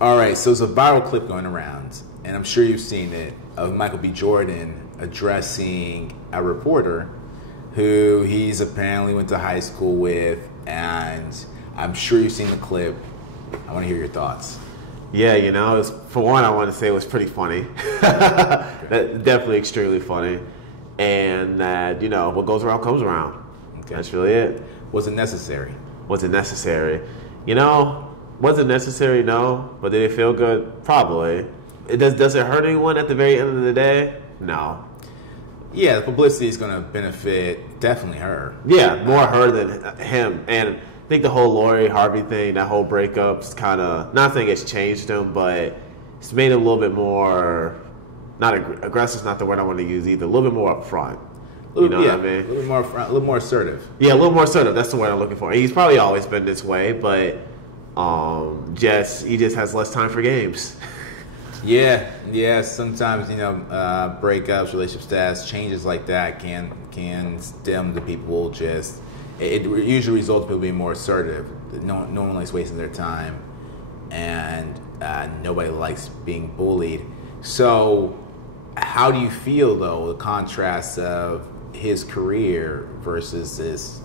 All right, so there's a viral clip going around, and I'm sure you've seen it, of Michael B. Jordan addressing a reporter who he's apparently went to high school with, and I'm sure you've seen the clip. I want to hear your thoughts. Yeah, you know, for one, I want to say it was pretty funny. Definitely extremely funny. And that, you know, what goes around comes around. Okay. That's really it. Was it necessary? Was it necessary? You know, was it necessary? No. But did it feel good? Probably. Does it hurt anyone at the very end of the day? No. Yeah, the publicity is going to benefit definitely her. Yeah, more her than him. And I think the whole Lori Harvey thing, that whole breakup's kind of, not saying it's changed him, but it's made him a little bit more, not aggressive is not the word I want to use either, a little bit more upfront. You know what I mean? A little more upfront, a little more assertive. Yeah, a little more assertive. That's the word I'm looking for. He's probably always been this way, but he just has less time for games. Yeah. Sometimes, you know, breakups, relationship status, changes like that can stem to people just. It usually results in people being more assertive. No one likes wasting their time, and nobody likes being bullied. So, how do you feel though the contrast of his career versus this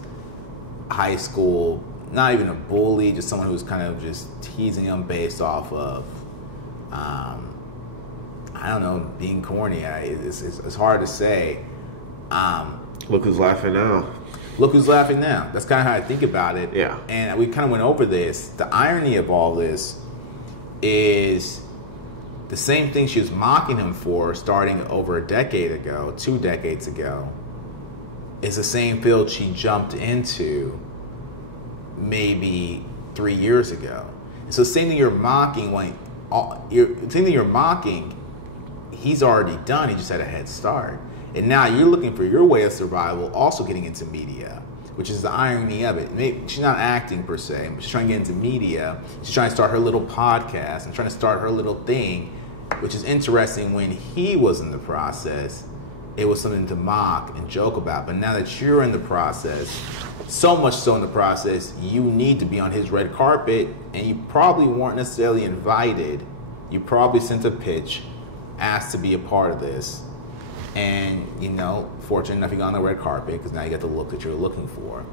high school? Not even a bully, just someone who's kind of just teasing him based off of, I don't know, being corny. It's hard to say. Look who's laughing now. Look who's laughing now. That's kind of how I think about it. Yeah. And we kind of went over this. The irony of all this is the same thing she was mocking him for starting over a decade ago, 2 decades ago, is the same field she jumped into maybe 3 years ago. So the same thing you're mocking, he's already done. He just had a head start. And now you're looking for your way of survival, also getting into media, which is the irony of it. Maybe she's not acting per se, but she's trying to get into media. She's trying to start her little podcast and trying to start her little thing, which is interesting. When he was in the process, it was something to mock and joke about. But now that you're in the process, so much so in the process, you need to be on his red carpet, and you probably weren't necessarily invited. You probably sent a pitch, asked to be a part of this. And, you know, fortunate enough you got on the red carpet because now you got the look that you're looking for.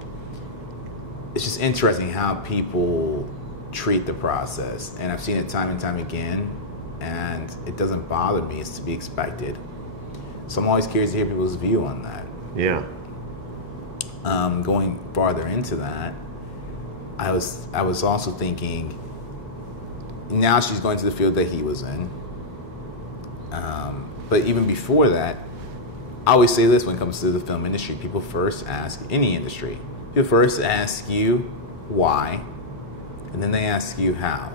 It's just interesting how people treat the process. And I've seen it time and time again, and it doesn't bother me. It's to be expected. So I'm always curious to hear people's view on that. Yeah. Going farther into that, I was also thinking, now she's going to the field that he was in. But even before that, I always say this when it comes to the film industry. People first ask, any industry, people first ask you why, and then they ask you how.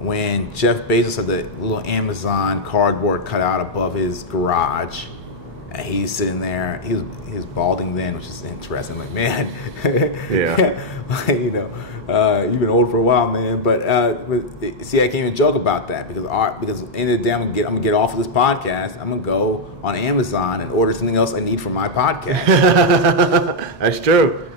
When Jeff Bezos had the little Amazon cardboard cutout above his garage, and he's sitting there, he was balding then, which is interesting. I'm like, man, yeah, you know, you've been old for a while, man. But see, I can't even joke about that because at the end of the day, I'm gonna get off of this podcast. I'm gonna go on Amazon and order something else I need for my podcast. That's true.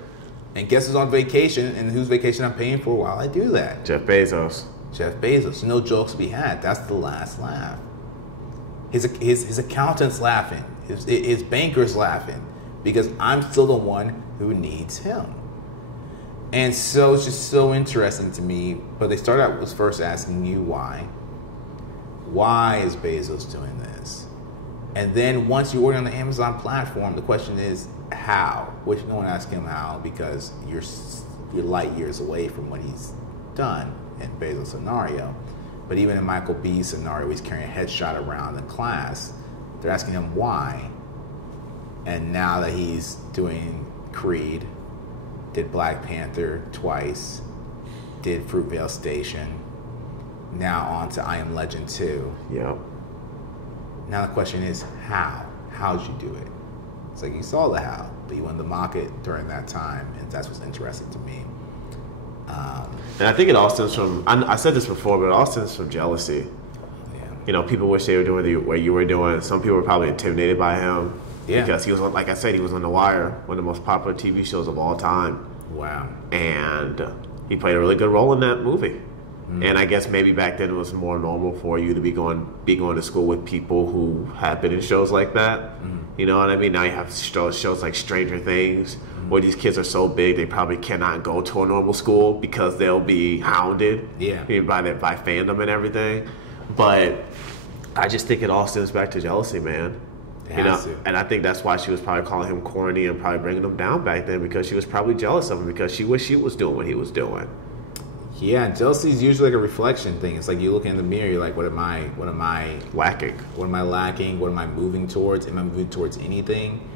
And guess who's on vacation and whose vacation I'm paying for while I do that? Jeff Bezos. Jeff Bezos. No jokes to be had. That's the last laugh. His accountant's laughing. His banker's laughing because I'm still the one who needs him. And so it's just so interesting to me. But they start out with first asking you why. Why is Bezos doing this? And then once you order on the Amazon platform, the question is how? Which no one asks him how because you're light years away from what he's done in Bezos' scenario. But even in Michael B's scenario, he's carrying a headshot around in class. They're asking him why. And now that he's doing Creed, did Black Panther twice, did Fruitvale Station, now on to I Am Legend 2. Yep. Now the question is how? How'd you do it? It's like you saw the how, but you wanted to mock it during that time, and that's what's interesting to me. And I think it all stems from, I said this before, but it all stems from jealousy. Yeah. You know, people wish they were doing what you were doing. Some people were probably intimidated by him. Yeah. Because he was, like I said, he was on The Wire, one of the most popular TV shows of all time. Wow. And he played a really good role in that movie. And I guess maybe back then it was more normal for you to be going to school with people who have been in shows like that. You know what I mean? Now you have shows like Stranger Things, where these kids are so big they probably cannot go to a normal school because they'll be hounded by fandom and everything. But I just think it all stems back to jealousy, man. And I think that's why she was probably calling him corny and probably bringing him down back then, because she was probably jealous of him because she wished she was doing what he was doing. Yeah, jealousy is usually like a reflection thing. It's like you look in the mirror, you're like, what am I lacking? What am I lacking? What am I moving towards? Am I moving towards anything?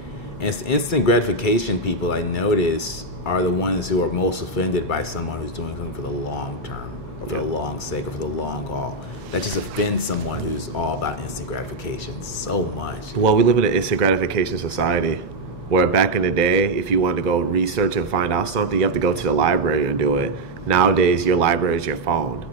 And it's instant gratification people I notice are the ones who are most offended by someone who's doing something for the long term, or for the long sake, or for the long haul. That just offends someone who's all about instant gratification so much. Well, we live in an instant gratification society where back in the day, if you wanted to go research and find out something, you have to go to the library and do it. Nowadays, your library is your phone.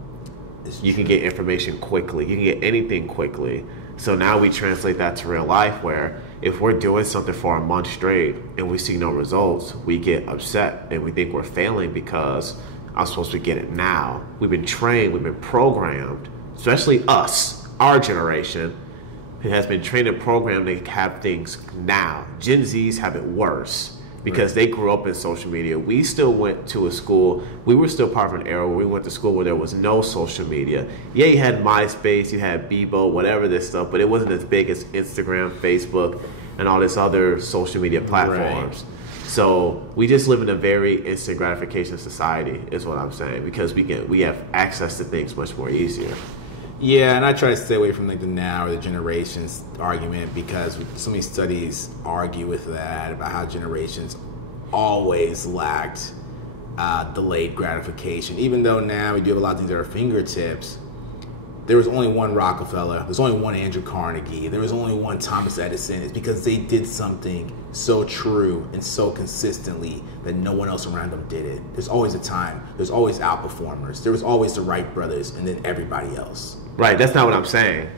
You can get information quickly. You can get anything quickly. So now we translate that to real life, where if we're doing something for a month straight and we see no results, we get upset and we think we're failing because I'm supposed to get it now. We've been trained, we've been programmed, especially us, our generation, who has been trained and programmed to have things now. Gen Zs have it worse because they grew up in social media. We still went to a school, we were still part of an era where we went to school where there was no social media. Yeah, you had MySpace, you had Bebo, whatever this stuff, but it wasn't as big as Instagram, Facebook, and all this other social media platforms. Right. So we just live in a very instant gratification society, is what I'm saying, because we have access to things much more easier. Yeah, and I try to stay away from like the now or the generations argument, because so many studies argue with that about how generations always lacked delayed gratification. Even though now we do have a lot of things at our fingertips, there was only one Rockefeller, there's only one Andrew Carnegie, there was only one Thomas Edison. It's because they did something so true and so consistently that no one else around them did it. There's always a time, there's always outperformers, there was always the Wright brothers and then everybody else. Right, that's not what I'm saying.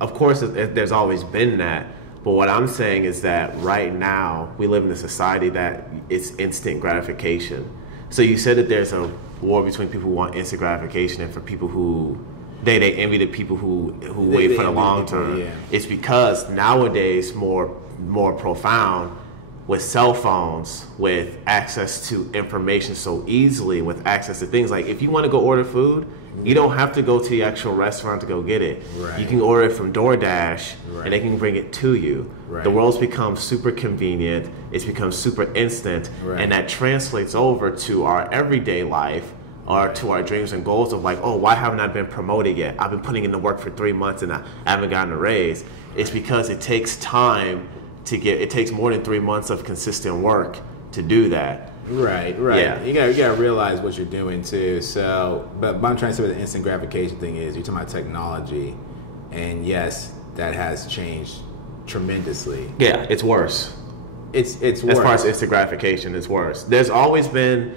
Of course, there's always been that. But what I'm saying is that right now, we live in a society that it's instant gratification. So you said that there's a war between people who want instant gratification and for people who, they envy the people who wait for the long term. Yeah. It's because nowadays, more profound, with cell phones, with access to information so easily, with access to things like if you want to go order food, you don't have to go to the actual restaurant to go get it. Right. You can order it from DoorDash, and they can bring it to you. Right. The world's become super convenient. It's become super instant, and that translates over to our everyday life, or to our dreams and goals of like, oh, why haven't I been promoted yet? I've been putting in the work for 3 months and I haven't gotten a raise. It's because it takes time to get. It takes more than 3 months of consistent work to do that. Right. Yeah. You gotta realize what you're doing too. So, but I'm trying to say what the instant gratification thing is. You're talking about technology, and yes, that has changed tremendously. Yeah, it's worse. It's worse. As far as instant gratification, it's worse. There's always been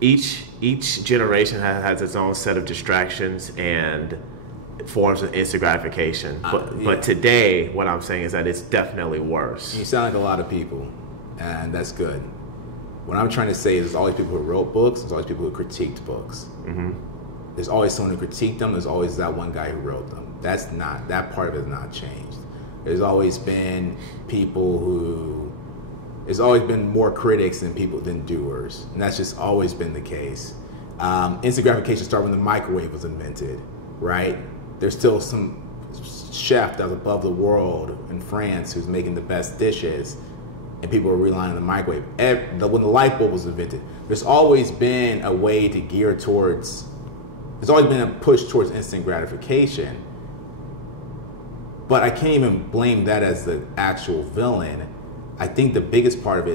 each generation has its own set of distractions and forms of instant gratification. But today, what I'm saying is that it's definitely worse. You sound like a lot of people. And that's good. What I'm trying to say is there's always people who wrote books, there's always people who critiqued books. Mm-hmm. There's always someone who critiqued them, there's always that one guy who wrote them. That part of it has not changed. There's always been there's always been more critics than doers. And that's just always been the case. Instant gratification started when the microwave was invented, right? There's still some chef that's above the world in France who's making the best dishes, and people are relying on the microwave. When the light bulb was invented, there's always been a way to gear towards, there's always been a push towards instant gratification. But I can't even blame that as the actual villain. I think the biggest part of it